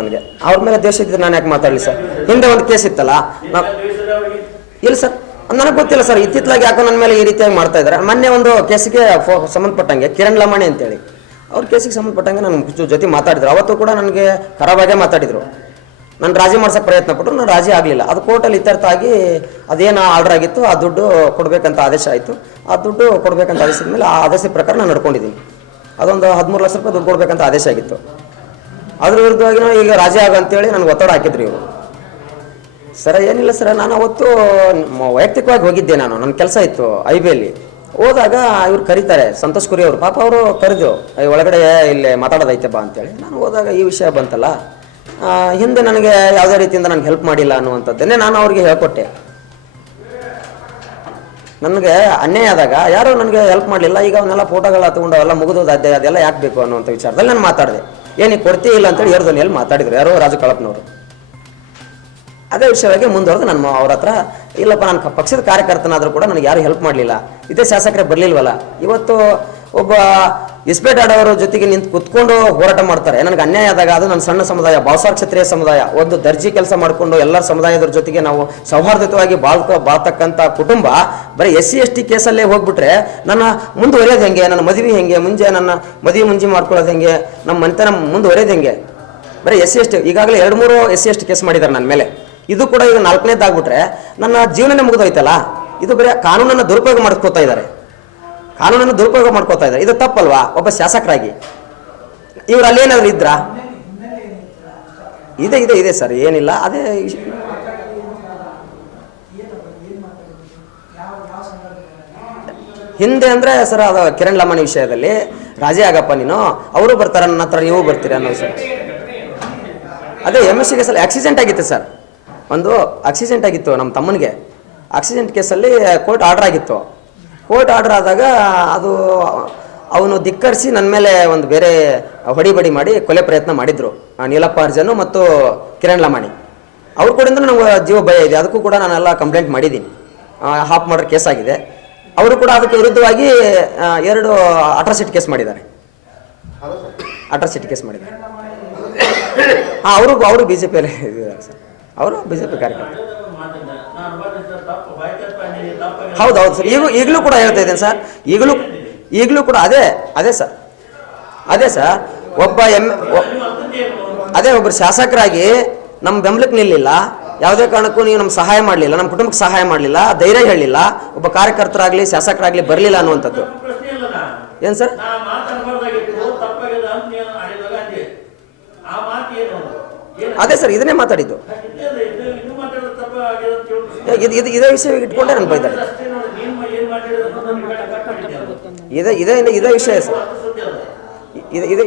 ನನಗೆ ಅವ್ರ ಮೇಲೆ ದ್ವೇಷ ಇದ್ದರೆ ನಾನು ಯಾಕೆ ಮಾತಾಡಲಿ ಸರ್? ಹಿಂದೆ ಒಂದು ಕೇಸ್ ಇತ್ತಲ್ಲ? ಇಲ್ಲ ಸರ್? ನನಗೆ ಗೊತ್ತಿಲ್ಲ ಸರ್, ಇತ್ತಿತ್ತಲಾಗಿ ಯಾಕೋ ನನ್ನ ಮೇಲೆ ಈ ರೀತಿಯಾಗಿ ಮಾಡ್ತಾ ಇದ್ದಾರೆ. ಮೊನ್ನೆ ಒಂದು ಕೇಸಿಗೆ ಫೋ ಸಂಬಂಧಪಟ್ಟಂಗೆ ಕಿರಣ್ ಲಮಾಣಿ ಅಂತೇಳಿ. ಅವ್ರ ಕೇಸಿಗೆ ಸಂಬಂಧಪಟ್ಟಂಗೆ ನನ್ನ ಜೊತೆ ಮಾತಾಡಿದ್ರು. ಅವತ್ತು ಕೂಡ ನನಗೆ ಖರಾಬಾಗೇ ಮಾತಾಡಿದ್ರು. ನಾನು ರಾಜಿ ಮಾಡ್ಸೋಕ್ಕೆ ಪ್ರಯತ್ನ ಪಟ್ಟರು ನಾನು ರಾಜಿ ಆಗಲಿಲ್ಲ. ಅದು ಕೋರ್ಟಲ್ಲಿ ಇತ್ಯರ್ಥ ಆಗಿ ಅದೇನು ಆರ್ಡರ್ ಆಗಿತ್ತು, ಆ ದುಡ್ಡು ಕೊಡಬೇಕಂತ ಆದೇಶ ಆಯಿತು. ಆ ದುಡ್ಡು ಕೊಡಬೇಕಂತ ಆದೇಶದ ಮೇಲೆ ಆ ಆದೇಶದ ಪ್ರಕಾರ ನಾನು ನಡ್ಕೊಂಡಿದ್ದೀನಿ. ಅದೊಂದು ಹದಿಮೂರು ಲಕ್ಷ ರೂಪಾಯಿ ದುಡ್ಡು ಕೊಡಬೇಕಂತ ಆದೇಶ ಆಗಿತ್ತು. ಅದ್ರ ವಿರುದ್ಧವಾಗಿ ನಾವು ಈಗ ರಾಜಿ ಆಗ ಅಂತೇಳಿ ನನಗೆ ಒತ್ತಡ ಹಾಕಿದ್ರು ಇವರು. ಸರ್ ಏನಿಲ್ಲ ಸರ ನಾನು ಅವತ್ತು ವೈಯಕ್ತಿಕವಾಗಿ ಹೋಗಿದ್ದೆ ನಾನು ನನ್ನ ಕೆಲಸ ಇತ್ತು ಐ ಬಿಯಲ್ಲಿ ಹೋದಾಗ ಇವ್ರು ಕರೀತಾರೆ ಸಂತೋಷ್ ಕುರಿ ಅವರು ಪಾಪ ಅವರು ಕರೆದು "ಏ, ಒಳಗಡೆ ಇಲ್ಲಿ ಮಾತಾಡೋದೈತೆ ಬಾ ಅಂತೇಳಿ. ನಾನು ಹೋದಾಗ ಈ ವಿಷಯ ಬಂತಲ್ಲ ಹಿಂದೆ ನನಗೆ ಯಾವುದೇ ರೀತಿಯಿಂದ ನನಗೆ ಹೆಲ್ಪ್ ಮಾಡಿಲ್ಲ ಅನ್ನುವಂಥದ್ದನ್ನೇ ನಾನು ಅವ್ರಿಗೆ ಹೇಳ್ಕೊಟ್ಟೆ. ನನಗೆ ಅನ್ಯಾಯ ಆದಾಗ ಯಾರು ನನಗೆ ಹೆಲ್ಪ್ ಮಾಡಲಿಲ್ಲ ಈಗ ಅವನ್ನೆಲ್ಲ ಫೋಟೋಗಳ ತೊಗೊಂಡು ಅವೆಲ್ಲ ಮುಗಿದೋದು ಅದೇ ಅದೆಲ್ಲ ಯಾಕೆ ಬೇಕು ಅನ್ನುವಂಥ ವಿಚಾರದಲ್ಲಿ ನಾನು ಮಾತಾಡಿದೆ. ಏನಕ್ಕೆ ಕೊರತೆ ಇಲ್ಲ ಅಂತೇಳಿ ಎರಡು ಧ್ವನಿಯಲ್ಲಿ ಮಾತಾಡಿದ್ರು. ಯಾರೋ ರಾಜು ಕಳಪ್ನವರು ಅದೇ ವಿಷಯವಾಗಿ ಮುಂದುವರೆದು ನಾನು ಅವ್ರ ಹತ್ರ, ಇಲ್ಲಪ್ಪ, ನಾನು ಪಕ್ಷದ ಕಾರ್ಯಕರ್ತನಾದರೂ ಕೂಡ ನನಗೆ ಯಾರು ಹೆಲ್ಪ್ ಮಾಡಲಿಲ್ಲ. ಇದೇ ಶಾಸಕರೇ ಬರಲಿಲ್ವಲ್ಲ? ಇವತ್ತು ಒಬ್ಬ ಇಸ್ಪೇಟ್ ಆಡೋರ ಜೊತೆಗೆ ನಿಂತು ಕುತ್ಕೊಂಡು ಹೋರಾಟ ಮಾಡ್ತಾರೆ. ನನಗೆ ಅನ್ಯಾಯ ಆದಾಗ ಅದು ನನ್ನ ಸಣ್ಣ ಸಮುದಾಯ ಬಾಸಾ ಕ್ಷತ್ರಿಯ ಸಮುದಾಯ. ಒಂದು ದರ್ಜಿ ಕೆಲಸ ಮಾಡಿಕೊಂಡು ಎಲ್ಲರ ಸಮುದಾಯದವ್ರ ಜೊತೆಗೆ ನಾವು ಸೌಹಾರ್ದಿತವಾಗಿ ಬಾಳ್ಕೊ, ಬಾಳ್ತಕ್ಕಂಥ ಕುಟುಂಬ, ಬರೀ ಎಸ್ ಸಿ ಎಸ್ ಟಿ ಕೇಸಲ್ಲೇ ಹೋಗ್ಬಿಟ್ರೆ ನನ್ನ ಮುಂದುವರೆಯೋದು ಹೆಂಗೆ? ನನ್ನ ಮದುವೆ ಹೆಂಗೆ? ಮುಂಜೆ ನನ್ನ ಮದುವೆ ಮುಂಜಿ ಮಾಡ್ಕೊಳ್ಳೋದು ಹೆಂಗೆ? ನಮ್ಮ ಮನೆತನ ಮುಂದುವರಿಯೋದು ಹೆಂಗೆ? ಬರೀ ಎಸ್ ಸಿ ಎಸ್ ಟಿ ಈಗಾಗಲೇ ಎರಡು ಮೂರು S C S T case ಮಾಡಿದ್ದಾರೆ ನನ್ನ ಮೇಲೆ. ಇದು ಕೂಡ ಈಗ ನಾಲ್ಕನೇದಾಗ್ಬಿಟ್ರೆ ನನ್ನ ಜೀವನನೇ ಮುಗಿದೋಯ್ತಲ್ಲ? ಇದು ಬರೀ ಕಾನೂನನ್ನು ದುರುಪಯೋಗ ಮಾಡ್ಕೋತಾ ಇದ್ದಾರೆ. ಕಾನೂನನ್ನು ದುರುಪಯೋಗ ಮಾಡ್ಕೋತಾ ಇದ್ದಾರೆ. ಇದು ತಪ್ಪಲ್ವಾ? ಒಬ್ಬ ಶಾಸಕರಾಗಿ. ಇವ್ರು ಅಲ್ಲೇನಾದ್ರು ಇದ್ರಾ? ಇದೆ ಇದೆ ಇದೆ ಸರ್. ಏನಿಲ್ಲ. ಅದೇ ಹಿಂದೆ ಅಂದ್ರೆ ಸರ್, ಅದು ಕಿರಣ್ ಲಮಾಣಿ ವಿಷಯದಲ್ಲಿ, ರಾಜೇ ಆಗಪ್ಪ ನೀನು, ಅವರು ಬರ್ತಾರೆ, ನನ್ನ ಹತ್ರ ನೀವು ಬರ್ತೀರ ಅನ್ನೋ ಸರ್ ಅದೇ ಎಂ ಎಸ್ ಸಿ ಕೇಸಲ್ಲಿ ಆಕ್ಸಿಡೆಂಟ್ ಆಗಿತ್ತು ಸರ್. ಒಂದು ಆಕ್ಸಿಡೆಂಟ್ ಆಗಿತ್ತು ನಮ್ಮ ತಮ್ಮನಿಗೆ. ಆಕ್ಸಿಡೆಂಟ್ ಕೇಸಲ್ಲಿ ಕೋರ್ಟ್ ಆರ್ಡರ್ ಆಗಿತ್ತು. ಕೋರ್ಟ್ ಆರ್ಡರ್ ಆದಾಗ ಅದು ಅವನು ಧಿಕ್ಕರಿಸಿ ನನ್ನ ಮೇಲೆ ಒಂದು ಬೇರೆ ಹೊಡಿಬಡಿ ಮಾಡಿ ಕೊಲೆ ಪ್ರಯತ್ನ ಮಾಡಿದ್ರು ನೀಲಪ್ಪ ಅರ್ಜನು ಮತ್ತು ಕಿರಣ್ ಲಮಾಣಿ. ಅವ್ರ ಕಡೆಯಿಂದ ನಮ್ಗೆ ಜೀವ ಭಯ ಇದೆ, ಅದಕ್ಕೂ ಕೂಡ ನಾನೆಲ್ಲ ಕಂಪ್ಲೇಂಟ್ ಮಾಡಿದ್ದೀನಿ. ಹಾಫ್ ಮರ್ಡರ್ ಕೇಸ್ ಆಗಿದೆ. ಅವರು ಕೂಡ ಅದಕ್ಕೆ ವಿರುದ್ಧವಾಗಿ ಎರಡು ಅಟ್ರಾಸಿಟಿ ಕೇಸ್ ಮಾಡಿದ್ದಾರೆ. ಅಟ್ರಾಸಿಟಿ ಕೇಸ್ ಮಾಡಿದ್ದಾರೆ. ಹಾಂ, ಅವರು ಅವರು ಬಿ ಜೆ ಪಿಯಲ್ಲಿ ಇದ್ದಾರೆ ಸರ್. ಅವರು ಬಿ ಜೆ ಪಿ ಕಾರ್ಯಕರ್ತರು. ಹೌದು ಹೌದು ಸರ್ ಈಗಲೂ ಈಗಲೂ ಕೂಡ ಹೇಳ್ತಾ ಇದ್ದೇನೆ ಸರ್. ಈಗಲೂ ಈಗಲೂ ಕೂಡ ಅದೇ ಅದೇ ಸರ್. ಅದೇ ಸರ್. ಒಬ್ಬ ಎಂ ಅದೇ ಒಬ್ಬರು ಶಾಸಕರಾಗಿ ನಮ್ಮ ಬೆಂಬಲಕ್ಕೆ ನಿಲ್ಲಿಲ್ಲ. ಯಾವುದೇ ಕಾರಣಕ್ಕೂ ನೀವು ನಮ್ಮ ಸಹಾಯ ಮಾಡಲಿಲ್ಲ. ನಮ್ಮ ಕುಟುಂಬಕ್ಕೆ ಸಹಾಯ ಮಾಡಲಿಲ್ಲ. ಧೈರ್ಯ ಹೇಳಲಿಲ್ಲ. ಒಬ್ಬ ಕಾರ್ಯಕರ್ತರಾಗಲಿ ಶಾಸಕರಾಗಲಿ ಬರಲಿಲ್ಲ ಅನ್ನುವಂಥದ್ದು. ಏನು ಸರ್? ಅದೇ ಸರ್ ಇದನ್ನೇ ಮಾತಾಡಿದ್ದು ಇದೇ ಇದು ಇದು ಮಾತಾಡೋದು ತಪ್ಪಾಗಿದೆ ಅಂತ ಹೇಳಿ ಇದು ಇದು ಇದೇ ವಿಷಯ ಇಟ್ಕೊಂಡೇ ನಾನು ಬೈತಾರೆ ಅಷ್ಟೇ ನೋಡಿ ನೀನು ಏನು ಮಾಡಿರೋದು ಅನ್ನೋದು ನಿಮ್ಗೆ ಕಟ್ ಮಾಡಿದ್ದೆ ಅದು. ಇದೇ ಇದೇ ಇದೇ ವಿಷಯ ಸರ್ ಅದು ಸುದ್ದಿ ಅದು ಇದೆ ಇದೆ